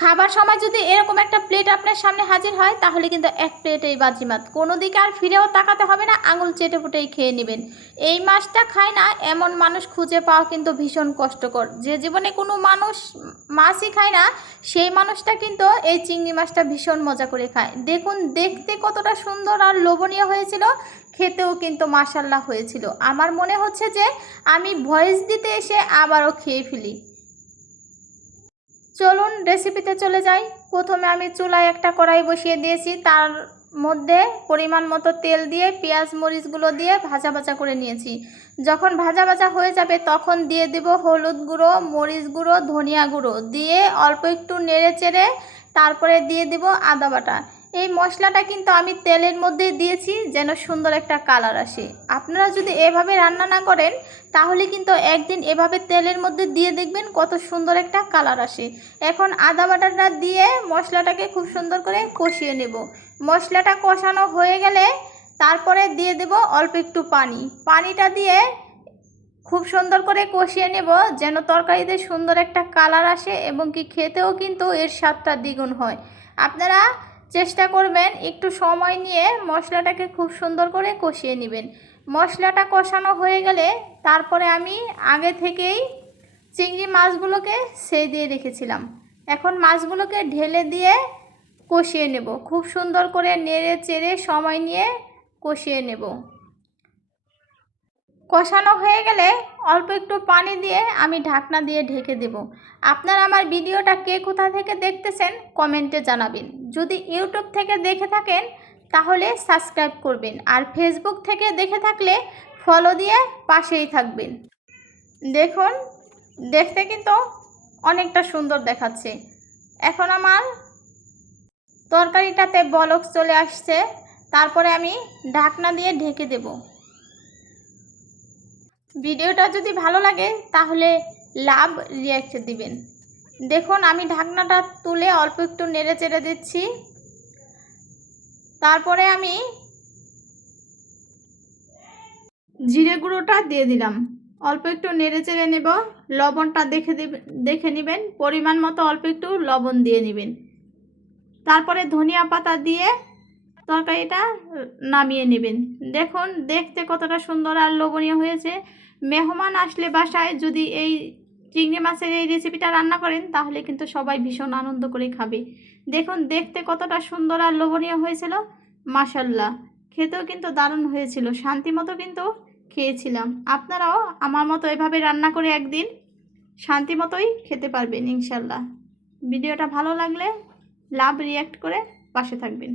খাবার সময় যদি এরকম একটা প্লেট আপনার সামনে হাজির হয়, তাহলে কিন্তু এক প্লেটেই বাজিমাত। কোনো দিকে আর ফিরেও তাকাতে হবে না, আঙুল চেটে ফুটেই খেয়ে নেবেন। এই মাছটা খায় না, এমন মানুষ খুঁজে পাওয়া কিন্তু ভীষণ কষ্টকর। যে জীবনে কোনো মানুষ মাছই খায় না, সেই মানুষটা কিন্তু এই চিংড়ি মাছটা ভীষণ মজা করে খায়। দেখুন, দেখতে কতটা সুন্দর আর লোভনীয় হয়েছিল, খেতেও কিন্তু মাসাল্লাহ হয়েছিল। আমার মনে হচ্ছে যে, আমি ভয়েস দিতে এসে আবারও খেয়ে ফেলি। চলুন রেসিপিতে চলে যাই। প্রথমে আমি চুলায় একটা কড়াই বসিয়ে দিয়েছি। তার মধ্যে পরিমাণ মতো তেল দিয়ে, পেঁয়াজ, মরিচগুলো দিয়ে ভাজা ভাজা করে নিয়েছি। যখন ভাজা ভাজা হয়ে যাবে, তখন দিয়ে দেব হলুদ গুঁড়ো, মরিচ গুঁড়ো, ধনিয়া গুঁড়ো। দিয়ে অল্প একটু নেড়ে চেড়ে তারপরে দিয়ে দেব আদা বাটা। এই মশলাটা কিন্তু আমি তেলের মধ্যে দিয়েছি যেন সুন্দর একটা কালার আসে। আপনারা যদি এভাবে রান্না না করেন, তাহলে কিন্তু একদিন এভাবে তেলের মধ্যে দিয়ে দেখবেন কত সুন্দর একটা কালার আসে। এখন আদা বাটাটা দিয়ে মশলাটাকে খুব সুন্দর করে কষিয়ে নেব। মশলাটা কষানো হয়ে গেলে তারপরে দিয়ে দেব অল্প একটু পানি। পানিটা দিয়ে খুব সুন্দর করে কষিয়ে নেব যেন তরকারিতে সুন্দর একটা কালার আসে এবং কি খেতেও কিন্তু এর স্বাদটা দ্বিগুণ হয়। আপনারা করবেন একটু সময় নিয়ে মশলাটাকে খুব সুন্দর করে কষিয়ে নেবেন। মশলাটা কষানো হয়ে গেলে তারপরে আমি আগে থেকেই চিংড়ি মাছগুলোকে সেই দিয়ে রেখেছিলাম। এখন মাছগুলোকে ঢেলে দিয়ে কষিয়ে নেব। খুব সুন্দর করে নেড়ে চেড়ে সময় নিয়ে কষিয়ে নেব। কষানো হয়ে গেলে অল্প একটু পানি দিয়ে আমি ঢাকনা দিয়ে ঢেকে দেব। আপনারা আমার ভিডিওটা কে কোথা থেকে দেখতেছেন কমেন্টে জানাবেন। যদি ইউটিউব থেকে দেখে থাকেন তাহলে সাবস্ক্রাইব করবেন আর ফেসবুক থেকে দেখে থাকলে ফলো দিয়ে পাশেই থাকবেন। দেখুন, দেখতে কিন্তু অনেকটা সুন্দর দেখাচ্ছে। এখন আমার তরকারিটাতে বলক চলে আসছে, তারপরে আমি ঢাকনা দিয়ে ঢেকে দেবো। ভিডিওটা যদি ভালো লাগে, তাহলে লাভ রিয়াক্ট দিবেন। দেখুন, আমি ঢাকনাটা তুলে অল্প একটু নেড়ে চেড়ে দিচ্ছি। তারপরে আমি জিরে গুঁড়োটা দিয়ে দিলাম। অল্প একটু নেড়ে চেড়ে নেব। লবণটা দেখে দেখে নেবেন। পরিমাণ মতো অল্প একটু লবণ দিয়ে নেবেন। তারপরে ধনিয়া পাতা দিয়ে তরকারিটা নামিয়ে নেবেন। দেখুন, দেখতে কতটা সুন্দর আর লোভনীয় হয়েছে। মেহমান আসলে বাসায় যদি এই চিংড়ি মাছের এই রেসিপিটা রান্না করেন, তাহলে কিন্তু সবাই ভীষণ আনন্দ করে খাবে। দেখুন, দেখতে কতটা সুন্দর আর লোভনীয় হয়েছিল। মাসাল্লাহ খেতেও কিন্তু দারুণ হয়েছিল। শান্তি মতো কিন্তু খেয়েছিলাম। আপনারাও আমার মতো এভাবে রান্না করে একদিন শান্তি মতোই খেতে পারবেন ইনশাল্লাহ ভিডিওটা ভালো লাগলে লাভ রিয়াক্ট করে পাশে থাকবেন।